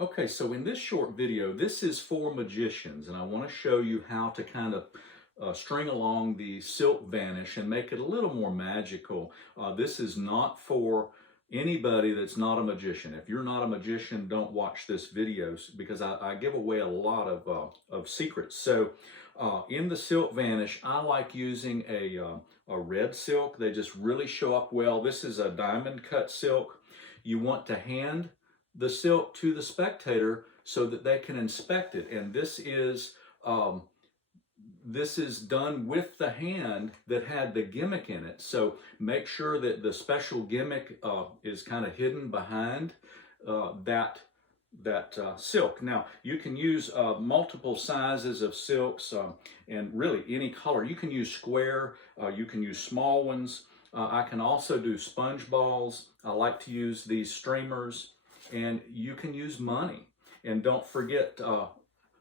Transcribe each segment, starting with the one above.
Okay, so in this short video, this is for magicians, and I want to show you how to kind of string along the silk vanish and make it a little more magical. This is not for anybody that's not a magician. If you're not a magician, don't watch this video because I give away a lot of secrets. So in the silk vanish, I like using a red silk. They just really show up well. This is a diamond cut silk. You want to hand the silk to the spectator so that they can inspect it. And this is done with the hand that had the gimmick in it. So make sure that the special gimmick is kind of hidden behind that silk. Now you can use multiple sizes of silks and really any color. You can use square, you can use small ones. I can also do sponge balls. I like to use these streamers. And you can use money. And don't forget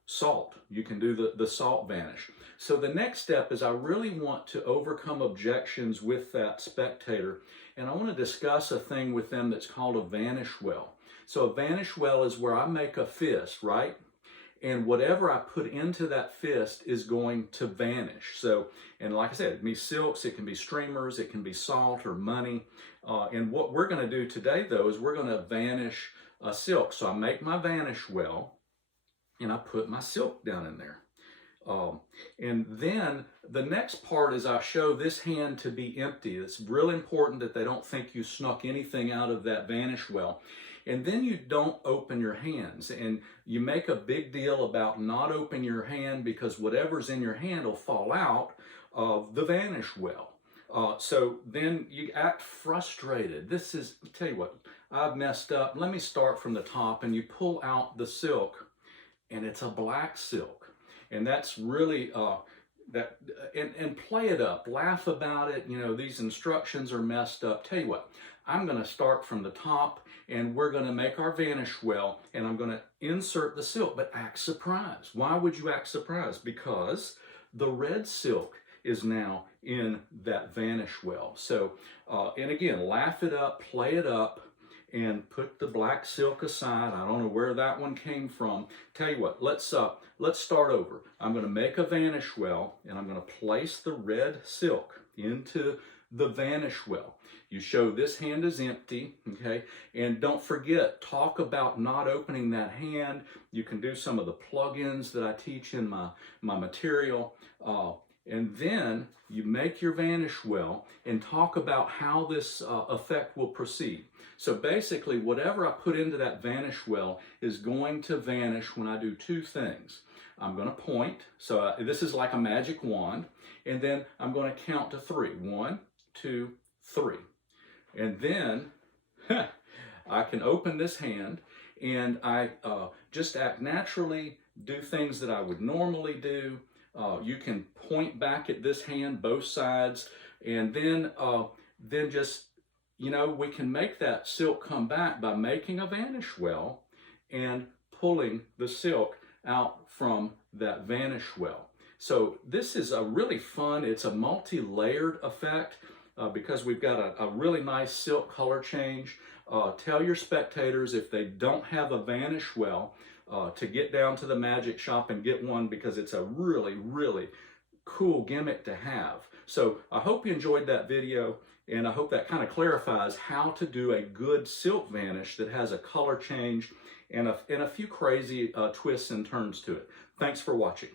salt. You can do the salt vanish. So the next step is I really want to overcome objections with that spectator. And I want to discuss a thing with them that's called a vanish well. So a vanish well is where I make a fist, right? And whatever I put into that fist is going to vanish. So, and like I said, it can be silks, it can be streamers, it can be salt or money. And what we're going to do today, though, is we're going to vanish a silk. So I make my vanish well, and I put my silk down in there. And then the next part is I show this hand to be empty. It's really important that they don't think you snuck anything out of that vanish well. And then you don't open your hands, and you make a big deal about not opening your hand because whatever's in your hand will fall out of the vanish well. So then you act frustrated. This is, I'll tell you what, I've messed up. Let me start from the top, and you pull out the silk, and it's a black silk. And that's really, and play it up, laugh about it. You know, these instructions are messed up. Tell you what, I'm going to start from the top, and we're going to make our vanish well, and I'm going to insert the silk, but act surprised. Why would you act surprised? Because the red silk is now in that vanish well. So, and again, laugh it up, play it up, and put the black silk aside. I don't know where that one came from. Tell you what, let's start over. I'm going to make a vanish well, and I'm going to place the red silk into the vanish well. You show this hand is empty, okay? And don't forget, talk about not opening that hand. You can do some of the plugins that I teach in my material. And then you make your vanish well and talk about how this effect will proceed. So basically, whatever I put into that vanish well is going to vanish when I do two things. I'm going to point, so this is like a magic wand, and then I'm going to count to 3. 1, 2, 3. And then I can open this hand, and I just act naturally, do things that I would normally do. You can point back at this hand, both sides, and then just, you know, we can make that silk come back by making a vanish well and pulling the silk out from that vanish well. So this is a really fun, it's a multi-layered effect because we've got a really nice silk color change. Tell your spectators if they don't have a vanish well, to get down to the magic shop and get one because it's a really, really cool gimmick to have. So I hope you enjoyed that video, and I hope that kind of clarifies how to do a good silk vanish that has a color change and a few crazy twists and turns to it. Thanks for watching.